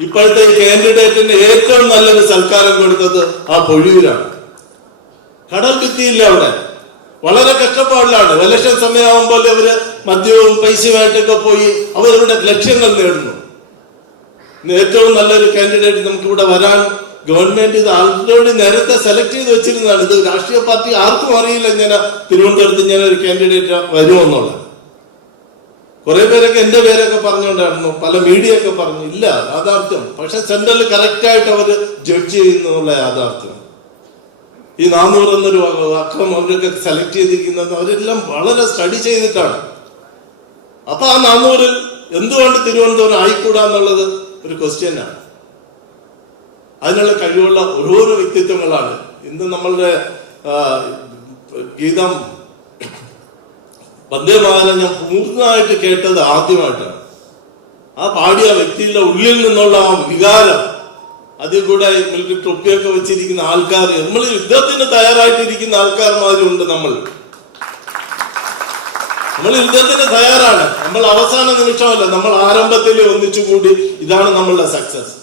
ഇപ്പോഴത്തെ ഈ കാൻഡിഡേറ്റിന് ഏറ്റവും നല്ലൊരു സൽക്കാരം കൊടുത്തത് ആ പൊഴിയൂരാണ്. കടൽ ഭിത്തിയില്ല അവിടെ, വളരെ കഷ്ടപ്പാടിലാണ്. ഇലക്ഷൻ സമയമാകുമ്പോൾ അവര് മദ്യവും പൈസയുമായിട്ടൊക്കെ പോയി അവരുടെ ലക്ഷ്യങ്ങൾ നേടുന്നു. ഏറ്റവും നല്ലൊരു കാൻഡിഡേറ്റ് നമുക്ക് ഇവിടെ വരാൻ ഗവൺമെന്റ് ഇത് ആൾറെഡി നേരത്തെ സെലക്ട് ചെയ്ത് വെച്ചിരുന്നതാണ്. ഇത് രാഷ്ട്രീയ പാർട്ടി ആർക്കും അറിയില്ല ഇങ്ങനെ തിരുവനന്തപുരത്ത് ഇങ്ങനെ ഒരു കാൻഡിഡേറ്റ് വരുമെന്നുള്ളത്. കുറെ പേരൊക്കെ എന്റെ പേരൊക്കെ പറഞ്ഞുകൊണ്ടായിരുന്നു, പല മീഡിയ ഒക്കെ പറഞ്ഞു. ഇല്ല, യാഥാർത്ഥ്യം. പക്ഷെ സെൻട്രൽ കറക്റ്റ് ആയിട്ട് അവര് ജഡ്ജ് ചെയ്യുന്നുള്ള യാഥാർത്ഥ്യം. ഈ 400 എന്നൊരു അക്കം അവരൊക്കെ സെലക്ട് ചെയ്തിരിക്കുന്നത് അവരെല്ലാം വളരെ സ്റ്റഡി ചെയ്തിട്ടാണ്. അപ്പൊ ആ 400 എന്തുകൊണ്ട് തിരുവനന്തപുരം ആയിക്കൂടാന്നുള്ളത് ഒരു ക്വസ്റ്റ്യനാണ്. അതിനുള്ള കഴിവുള്ള ഓരോരോ വ്യക്തിത്വങ്ങളാണ്. ഇന്ന് നമ്മളുടെ ഗീതം വന്ദേമാതരം ഞാൻ പൂർണ്ണമായിട്ട് കേട്ടത് ആദ്യമായിട്ടാണ്. ആ പാടിയ വ്യക്തിയുടെ ഉള്ളിൽ നിന്നുള്ള ആ വികാരം, അതിൽ കൂടെ മിലിറ്ററി ടൊപ്പിയൊക്കെ വെച്ചിരിക്കുന്ന ആൾക്കാർ, നമ്മൾ യുദ്ധത്തിന് തയ്യാറായിട്ടിരിക്കുന്ന ആൾക്കാർമാരുണ്ട്. നമ്മൾ യുദ്ധത്തിന് തയ്യാറാണ്. നമ്മൾ അവസാന നിമിഷമല്ല, നമ്മൾ ആരംഭത്തിൽ ഒന്നിച്ചുകൂടി. ഇതാണ് നമ്മളുടെ സക്സസ്.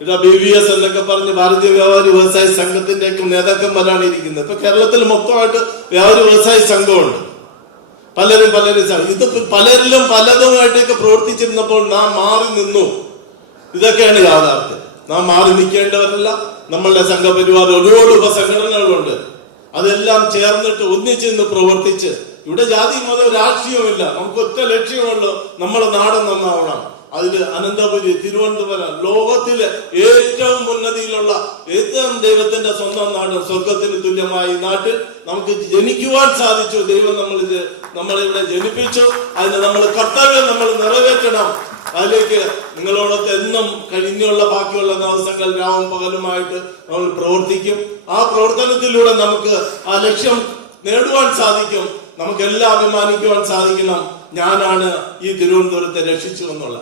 ഇവിടെ BVS എന്നൊക്കെ പറഞ്ഞ് ഭാരതീയ വ്യാപാരി വ്യവസായ സംഘത്തിന്റെ ഒക്കെ നേതാക്കന്മാരാണ് ഇരിക്കുന്നത്. ഇപ്പൊ കേരളത്തിൽ മൊത്തമായിട്ട് വ്യാപാരി വ്യവസായ സംഘമുണ്ട്. പലരും ഇത് പലരിലും പലതുമായിട്ടൊക്കെ പ്രവർത്തിച്ചിരുന്നപ്പോൾ നാം മാറി നിന്നു. ഇതൊക്കെയാണ് യാഥാർത്ഥ്യം. നാം മാറി നിൽക്കേണ്ടവരല്ല. നമ്മളുടെ സംഘപരിവാർ ഒരുപാട് ഉപസംഘടനകളുണ്ട്. അതെല്ലാം ചേർന്നിട്ട് ഒന്നിച്ചിന്ന് പ്രവർത്തിച്ച്, ഇവിടെ ജാതി മത രാഷ്ട്രീയമില്ല, നമുക്ക് ഒറ്റ ലക്ഷ്യമുള്ളൂ, നമ്മുടെ നാട് നന്നാവണം. അതില് അനന്തപുരി, തിരുവനന്തപുരം ലോകത്തിലെ ഏറ്റവും ഉന്നതിയിലുള്ള, ഏറ്റവും ദൈവത്തിന്റെ സ്വന്തം നാട്, സ്വർഗത്തിന് തുല്യമായ നാട്ടിൽ നമുക്ക് ജനിക്കുവാൻ സാധിച്ചു. ദൈവം നമ്മളിവിടെ ജനിപ്പിച്ചു. അതിന് നമ്മൾ കർത്തവ്യം നമ്മൾ നിറവേറ്റണം. അതിലേക്ക് നിങ്ങളോടൊക്കെ എന്നും കഴിഞ്ഞുള്ള ബാക്കിയുള്ള ദിവസങ്ങൾ രാവും പകലുമായിട്ട് നമ്മൾ പ്രവർത്തിക്കും. ആ പ്രവർത്തനത്തിലൂടെ നമുക്ക് ആ ലക്ഷ്യം നേടുവാൻ സാധിക്കും. നമുക്കെല്ലാം അഭിമാനിക്കുവാൻ സാധിക്കണം, ഞാനാണ് ഈ തിരുവനന്തപുരത്തെ രക്ഷിച്ചു എന്നുള്ള.